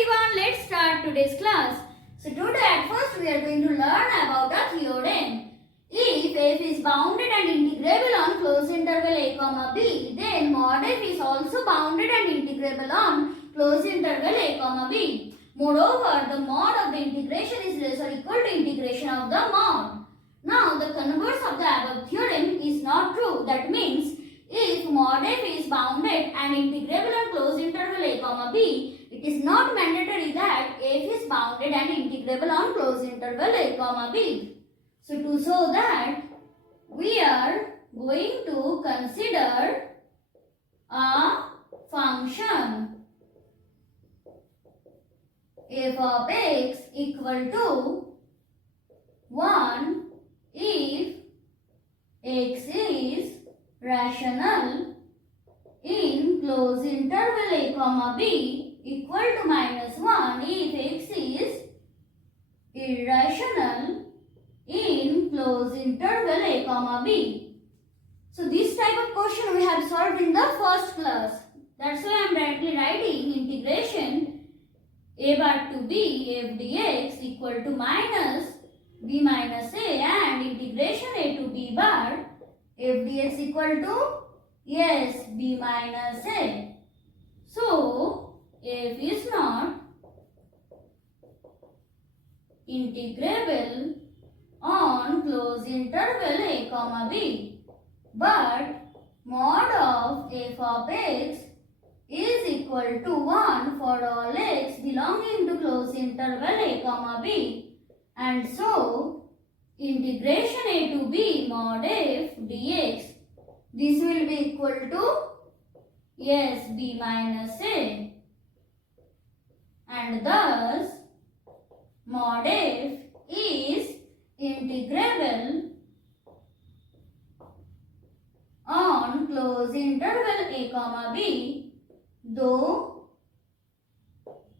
everyone, let's start today's class. So today at first we are going to learn about a theorem. If f is bounded and integrable on closed interval a comma b, then mod f is also bounded and integrable on closed interval a comma b. Moreover, the mod of the integration is less or equal to integration of the mod. Now the converse of the above theorem is not true. That means if mod f is bounded and integrable on closed interval a comma b, it is not mandatory that f is bounded and integrable on closed interval a comma b. So to show that, we are going to consider a function f of x equal to 1 if x is rational in closed interval a comma b equal to -1 if x is irrational in closed interval a comma b. So this type of question we have solved in the first class. That's why I am directly writing integration a bar to b f dx equal to minus b minus a, and integration a to b bar f dx equal to yes b minus a. So f is not integrable on closed interval a comma b, but mod of f of x is equal to 1 for all x belonging to closed interval a comma b, and so integration a to b mod f dx, this will be equal to yes b minus a, and thus mod f is integrable on closed interval a comma b, though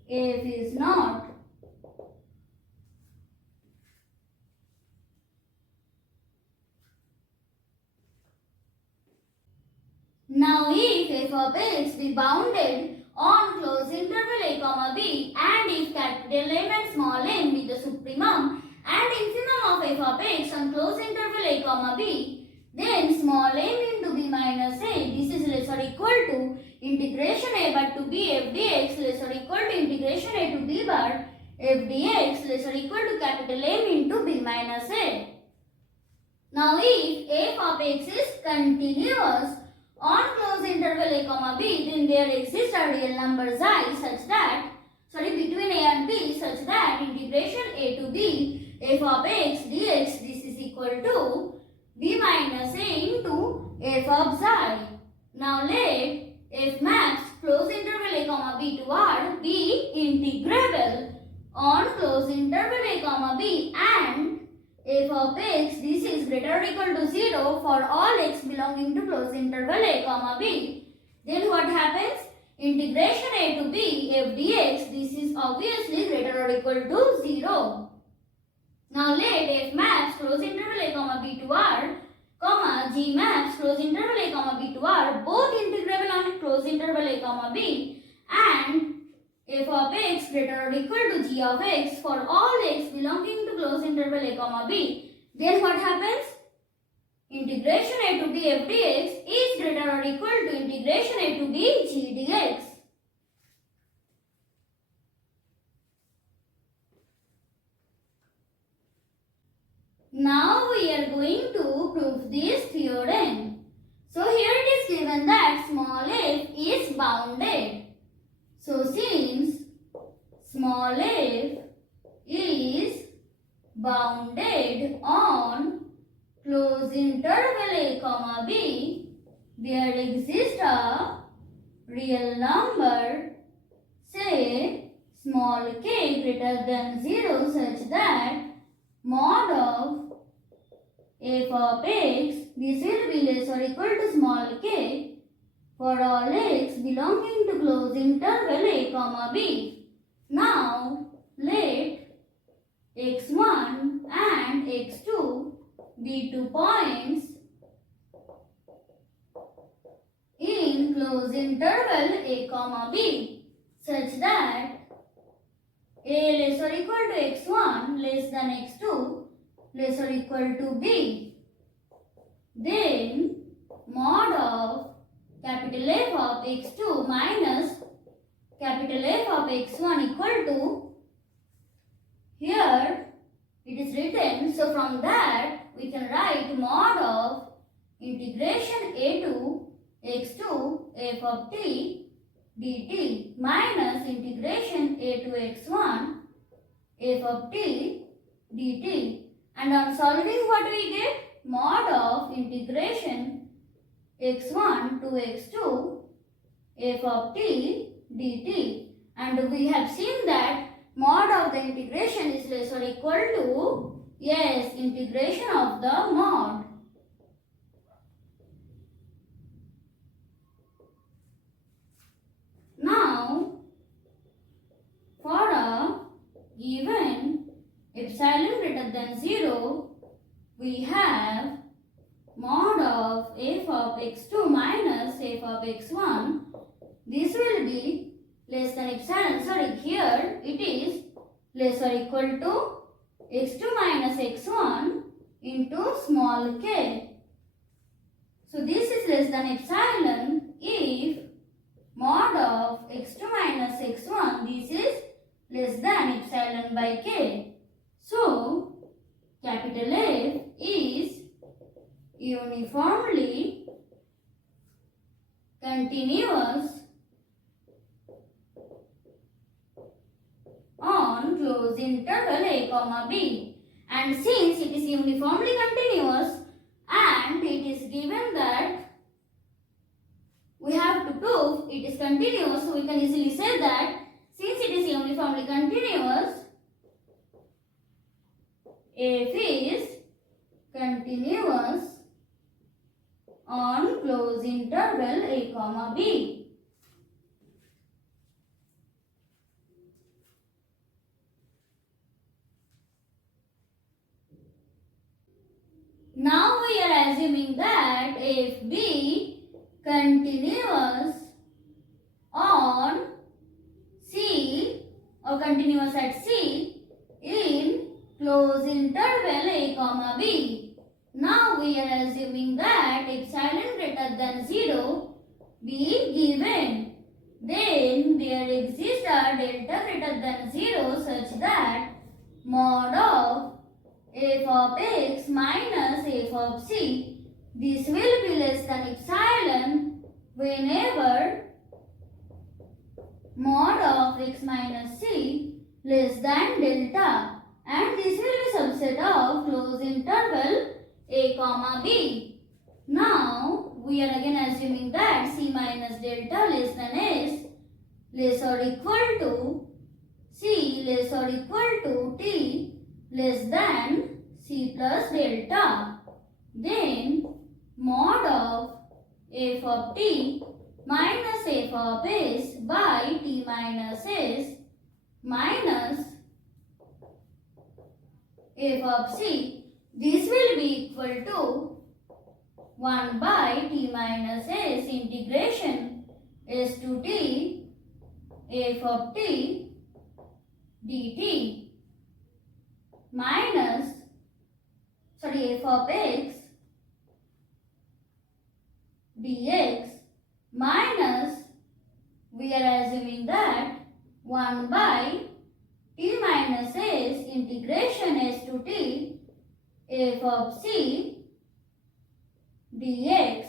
f is not. Now if f of x be bounded on closed interval a comma b, and if capital M and small m be the supremum and infimum of f of x on closed interval a comma b, then small m into b minus a, this is less or equal to integration a bar to b f dx less or equal to integration a to b bar f dx less or equal to capital M into b minus a. Now if f of x is continuous on closed interval a comma b, then there exists a real numbers I such that, between a and b such that integration a to b f of x dx this is equal to b minus a into f of xi. Now let f max closed interval a comma b to r be integrable on closed interval a comma b, and f of x this is greater or equal to 0 for all x belonging to closed interval a comma b. Then what happens? Integration a to b f dx this is obviously greater or equal to 0. Now let f max closed interval a comma b to r comma g max closed interval a comma b to r both integrable on closed interval a comma b, and f of x greater or equal to g of x for all x belonging to closed interval a comma b. Then what happens? Integration a to b f dx is greater or equal to integration a to b g dx. Now we are going to prove this theorem. So here it is given that small f is bounded. So since small f is bounded on closed interval a comma b, there exists a real number, say small k greater than 0 such that mod of f of x this will be less or equal to small k for all x belonging to closed interval a comma b. Now let x1 and x2 be 2 points in closed interval a comma b such that A less or equal to x1 less than x2 less or equal to b. Then mod of capital F of x2 minus capital F of x1 equal to, here it is written, so from that we can write mod of integration a to x2 f of t dt minus integration a to x1 f of t dt, and on solving what we get? Mod of integration x1 to x2 f of t dt, and we have seen that mod of the integration is less or equal to, yes, integration of the mod. Now, for a given epsilon greater than 0, we have mod of f of x2 minus f of x1. This will be less than epsilon, sorry, here it is less or equal to x2 minus x1 into small k. So this is less than epsilon if mod of x2 minus x1, this is less than epsilon by k. So capital F is uniformly continuous on closed interval a comma b, and since it is uniformly continuous and it is given that we have to prove it is continuous, so we can easily say that since it is uniformly continuous, f is continuous on closed interval a comma b. Now we are assuming that if b continuous on C or continuous at C in closed interval a comma b. Now we are assuming that epsilon greater than 0 be given. Then there exists a delta greater than 0 such that mod of f of x minus f of c, this will be less than epsilon whenever mod of x minus c less than delta, and this will be subset of closed interval a comma b. Now we are again assuming that c minus delta less than s less or equal to c less or equal to t less than c plus delta. Then mod of f of t minus f of s by t minus s minus f of c, this will be equal to 1 by t minus s integration s to t f of t dt minus, f of x dx minus, we are assuming that 1 by t minus s integration s to t f of c dx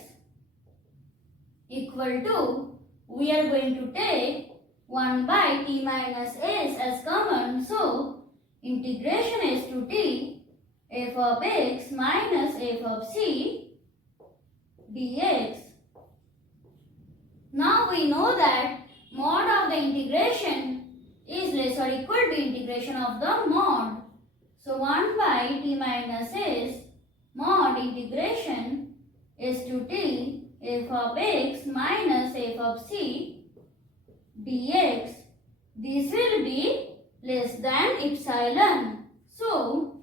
equal to, we are going to take 1 by t minus s as common, so integration s to t f of x minus f of c dx. Now we know that mod of the integration is less or equal to integration of the mod. So 1 by t minus s mod integration s to t f of x minus f of c dx. This will be less than epsilon. So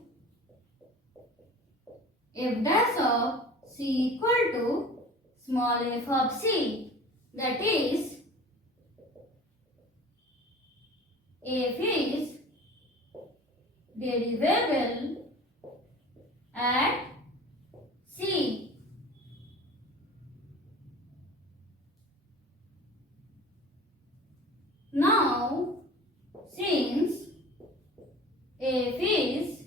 f dash of c equal to small f of c, that is f is derivable at C. Now, since f is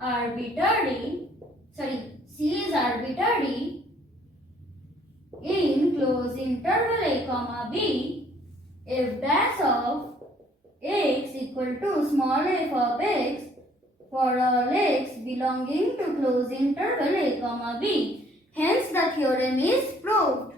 arbitrary, C is arbitrary in closed interval a comma b, f dash of x equal to small f of x for all x belonging to closed interval a comma b. Hence the theorem is proved.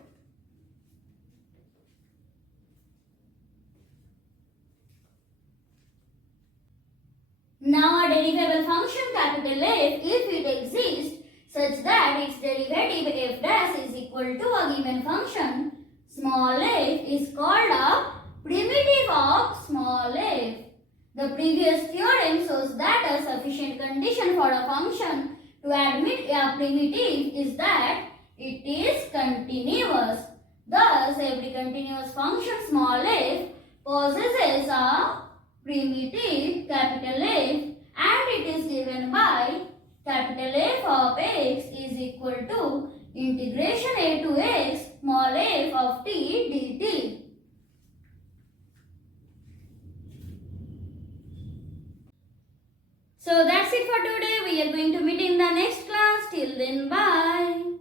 Now a derivable function capital F, if it exists such that its derivative f dash is equal to a given function small f, is called a primitive of small f. The previous theorem shows that a sufficient condition for a function to admit a primitive is that it is continuous. Thus, every continuous function small f possesses a primitive capital F, and it is given by capital F of x is equal to integration a to x small f of t dt. So that's it for today. We are going to meet in the next class. Till then, bye.